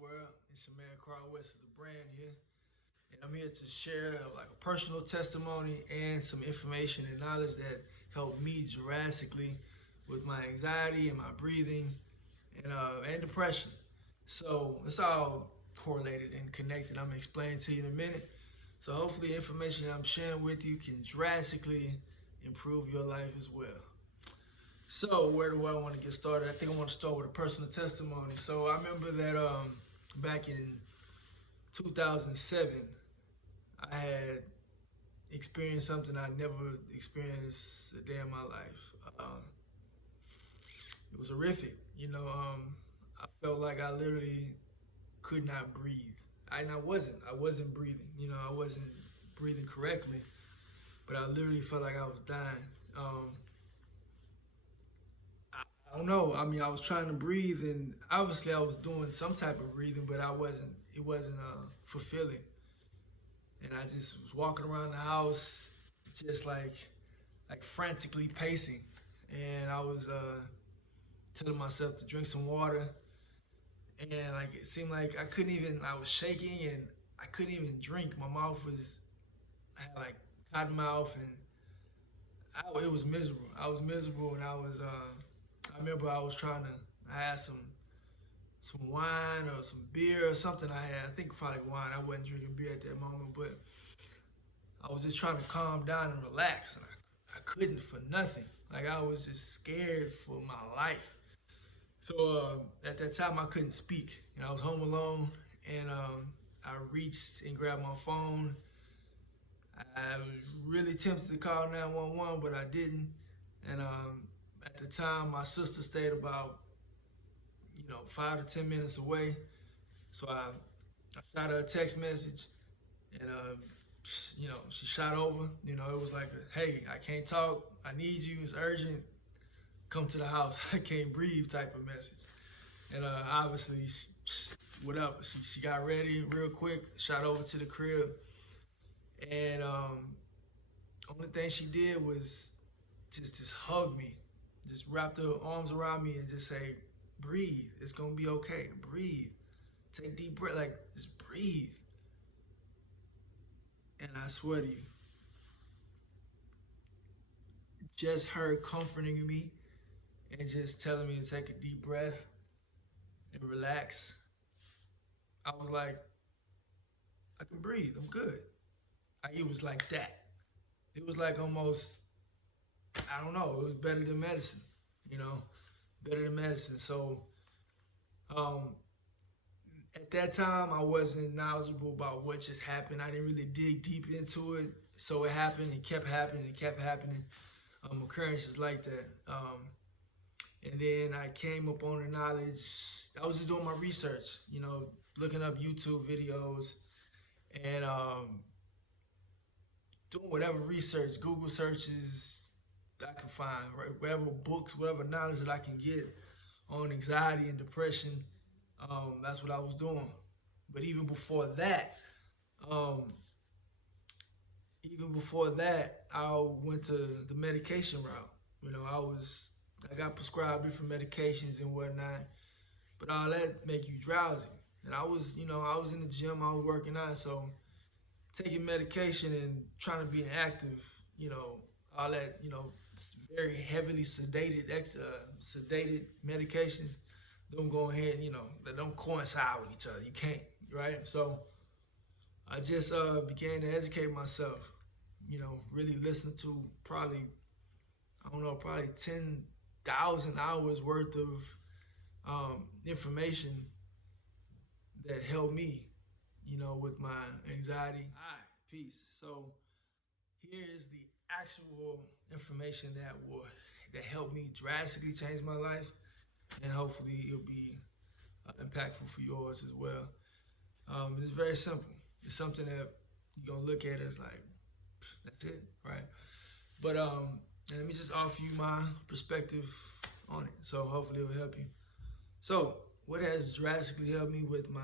world. It's your man Carl West of the brand here, and I'm here to share like a personal testimony and some information and knowledge that helped me drastically with my anxiety and my breathing and depression. So it's all correlated and connected. I'm gonna explain to you in a minute. So hopefully, the information I'm sharing with you can drastically improve your life as well. So where do I want to get started? I think I want to start with a personal testimony. So I remember that back in 2007, I had experienced something I never experienced a day in my life. It was horrific. I felt like I literally could not breathe. And I wasn't breathing. I wasn't breathing correctly, but I literally felt like I was dying. I don't know. I mean, I was trying to breathe, and obviously, I was doing some type of breathing, but I wasn't. It wasn't fulfilling. And I just was walking around the house, just like frantically pacing, and I was telling myself to drink some water, and like it seemed like I couldn't even. I was shaking, and I couldn't even drink. My mouth was I had like cotton mouth, and it was miserable. I was miserable, and I remember I was trying to. I had some wine or some beer or something. I think probably wine. I wasn't drinking beer at that moment, but I was just trying to calm down and relax, and I couldn't for nothing. Like I was just scared for my life. So at that time, I couldn't speak. I was home alone, and I reached and grabbed my phone. I was really tempted to call 911, but I didn't. And at the time, my sister stayed about 5 to 10 minutes away. So I shot her a text message, and she shot over. It was like, hey, I can't talk. I need you. It's urgent. Come to the house. I can't breathe type of message. And obviously, whatever. She got ready real quick. Shot over to the crib, and only thing she did was just hug me, just wrapped her arms around me and just say, breathe. It's gonna be okay. Breathe. Take deep breath. Like just breathe. And I swear to you, just her comforting me and just telling me to take a deep breath and relax. I was like, I can breathe. I'm good. It was like that. It was like almost, I don't know. It was better than medicine. You know, better than medicine. So um, at that time, I wasn't knowledgeable about what just happened. I didn't really dig deep into it. So it happened. It kept happening. It kept happening. Occurrences like that. And then I came up on the knowledge. I was just doing my research. Looking up YouTube videos and doing whatever research, Google searches I can find, right? Whatever books, whatever knowledge that I can get on anxiety and depression. That's what I was doing. But um, even before that, I went to the medication route. I got prescribed different medications and whatnot, but all that make you drowsy. And I was in the gym, I was working out, so taking medication and trying to be active, all that, very heavily sedated medications don't go ahead, they don't coincide with each other. You can't, right? So I just began to educate myself, really listen to probably, I don't know, probably 10,000 hours worth of information that helped me, with my anxiety. All right, peace. So here is the actual information that helped me drastically change my life, and hopefully it'll be impactful for yours as well. And it's very simple. It's something that you're gonna look at as like, that's it, right? But let me just offer you my perspective on it. So hopefully it'll help you. So what has drastically helped me with my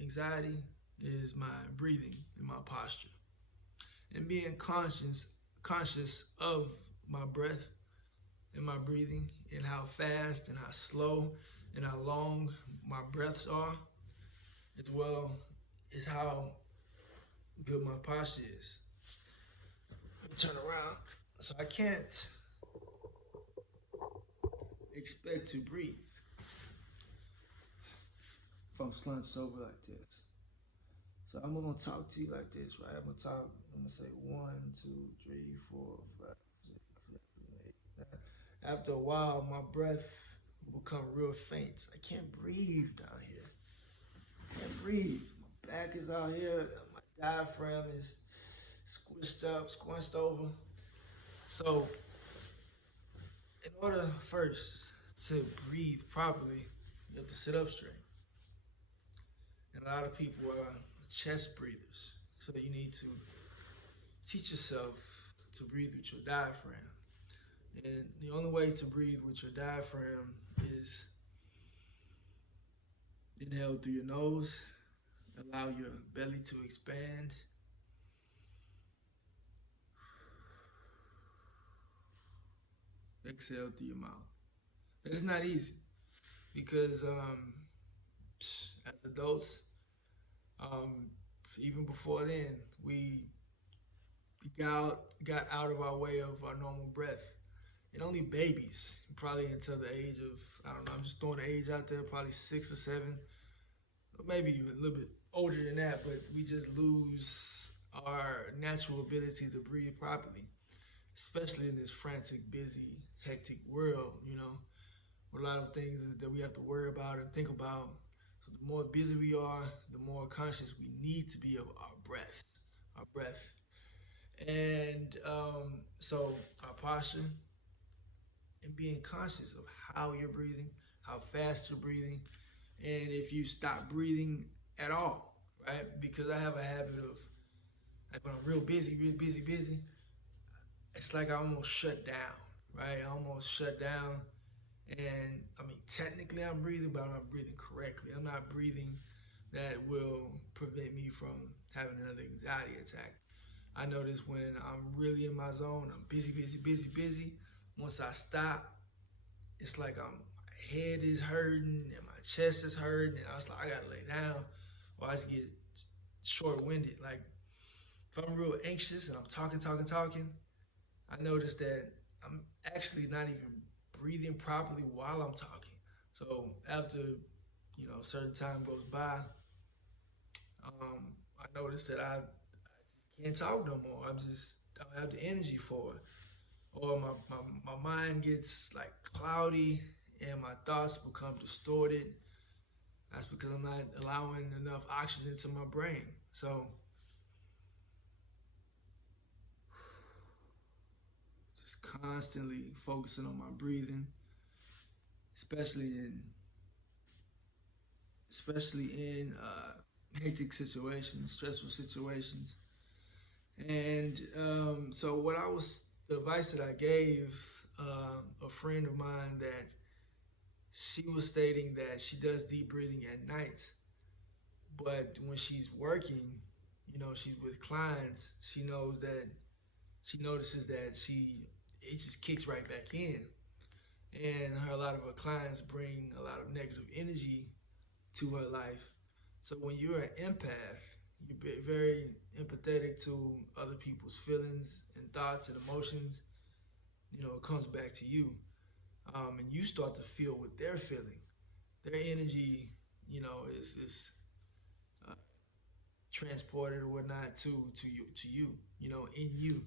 anxiety is my breathing and my posture, and being conscious of my breath and my breathing and how fast and how slow and how long my breaths are. as well as how good my posture is. Let me turn around. So I can't expect to breathe if I'm slunched over like this. So I'm gonna talk to you like this, right? I'm gonna say 1, 2, 3, 4, 5, 6, 7, 8, 9. After a while, my breath will become real faint. I can't breathe down here. I can't breathe. My back is out here. My diaphragm is squished up, squished over. So, in order first to breathe properly, you have to sit up straight. And a lot of people are chest breathers. So you need to teach yourself to breathe with your diaphragm. And the only way to breathe with your diaphragm is inhale through your nose, allow your belly to expand. Exhale through your mouth. But it's not easy because as adults, even before then, we got out of our way of our normal breath. And only babies, probably until the age of, I don't know, I'm just throwing the age out there, probably 6 or 7, or maybe even a little bit older than that, but we just lose our natural ability to breathe properly, especially in this frantic, busy, hectic world, with a lot of things that we have to worry about and think about. So the more busy we are, the more conscious we need to be of our breath. And so our posture, and being conscious of how you're breathing, how fast you're breathing, and if you stop breathing at all, right? Because I have a habit of, like when I'm real busy, it's like I almost shut down, right? I almost shut down, and I mean, technically I'm breathing, but I'm not breathing correctly. I'm not breathing that will prevent me from having another anxiety attack. I notice when I'm really in my zone, I'm busy. Once I stop, it's like my head is hurting and my chest is hurting, and I was like, I gotta lay down, or I just get short-winded. Like if I'm real anxious and I'm talking, I notice that I'm actually not even breathing properly while I'm talking. So after a certain time goes by, I notice that I can't talk no more. I don't have the energy for it. Or my mind gets like cloudy and my thoughts become distorted. That's because I'm not allowing enough oxygen to my brain. So just constantly focusing on my breathing, especially in hectic situations, stressful situations. And so the advice that I gave a friend of mine, that she was stating that she does deep breathing at night, but when she's working, she's with clients, she notices that it just kicks right back in. And a lot of her clients bring a lot of negative energy to her life. So when you're an empath, you're very empathetic to other people's feelings and thoughts and emotions. It comes back to you, and you start to feel what they're feeling. Their energy, is uh, transported or whatnot to you, in you.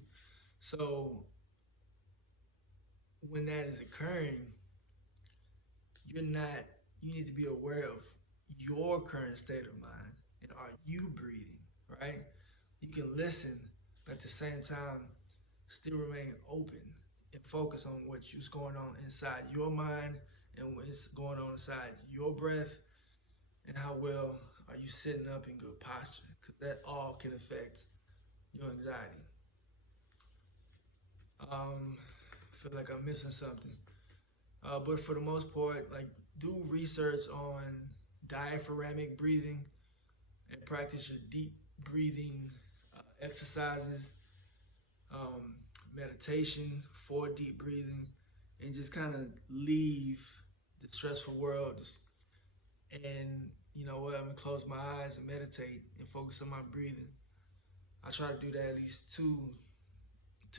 So when that is occurring, you're not. You need to be aware of your current state of mind, and are you breathing right? You can listen, but at the same time, still remain open and focus on what's going on inside your mind and what's going on inside your breath, and how well are you sitting up in good posture, because that all can affect your anxiety. I feel like I'm missing something. But for the most part, like, do research on diaphragmatic breathing and practice your deep breathing exercises, um, meditation for deep breathing, and just kind of leave the stressful world and you know what, I'm gonna close my eyes and meditate and focus on my breathing. I try to do that at least two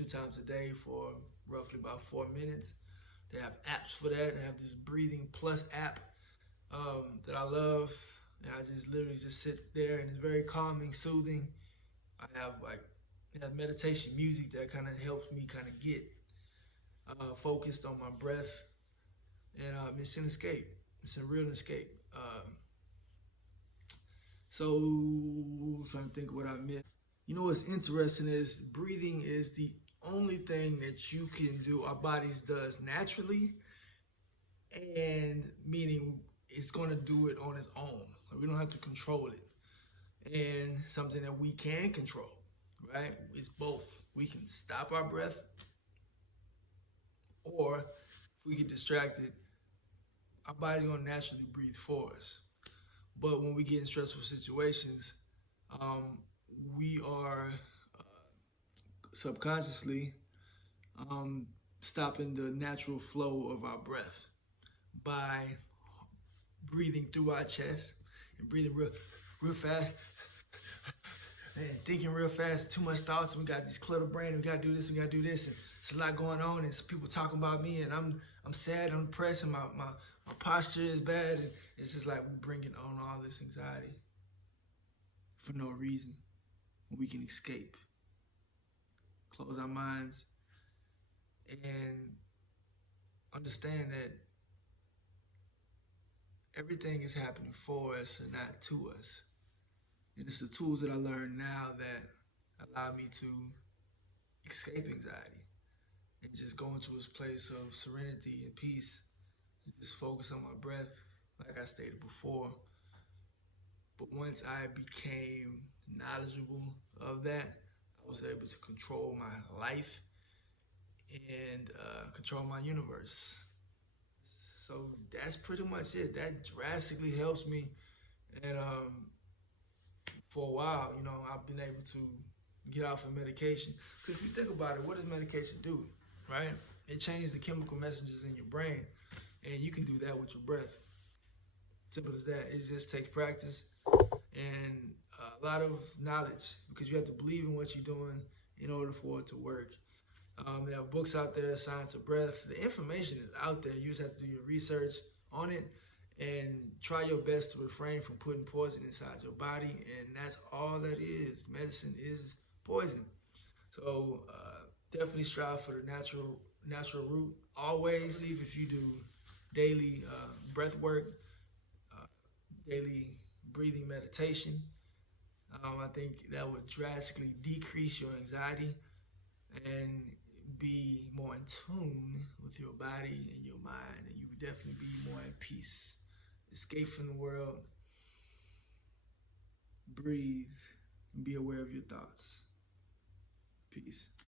times a day for roughly about 4 minutes. They have apps for that. They have this Breathing Plus app that I love, and I just literally just sit there, and it's very calming, soothing. I have like it has meditation music that kind of helps me kind of get focused on my breath, and it's an escape. It's a real escape. So I'm trying to think of what I missed. You know what's interesting is breathing is the only thing that you can do, our bodies does naturally, and meaning it's going to do it on its own. We don't have to control it. And something that we can control, right? It's both. We can stop our breath, or if we get distracted, our body's going to naturally breathe for us. But when we get in stressful situations, um, we are subconsciously um, stopping the natural flow of our breath by breathing through our chest and breathing real fast and thinking real fast. Too much thoughts. We got this clutter brain. We gotta do this. We gotta do this. And it's a lot going on. And some people talking about me, and I'm sad. I'm depressed, and my posture is bad. And it's just like we bringing on all this anxiety for no reason. We can escape, close our minds, and understand that everything is happening for us and not to us. And it's the tools that I learned now that allow me to escape anxiety and just go into this place of serenity and peace and just focus on my breath, like I stated before. But once I became knowledgeable of that, I was able to control my life and control my universe. So that's pretty much it. That drastically helps me. And for a while, you know, I've been able to get off of medication. Because if you think about it, what does medication do, right? It changes the chemical messages in your brain, and you can do that with your breath. Simple as that. It just takes practice and a lot of knowledge, because you have to believe in what you're doing in order for it to work. There are books out there, Science of Breath. The information is out there. You just have to do your research on it and try your best to refrain from putting poison inside your body. And that's all that is. Medicine is poison. So definitely strive for the natural route. Always, even if you do daily breath work, uh, daily breathing meditation. I think that would drastically decrease your anxiety and be more in tune with your body and your mind, and you would definitely be more at peace. Escape from the world, breathe, and be aware of your thoughts. Peace.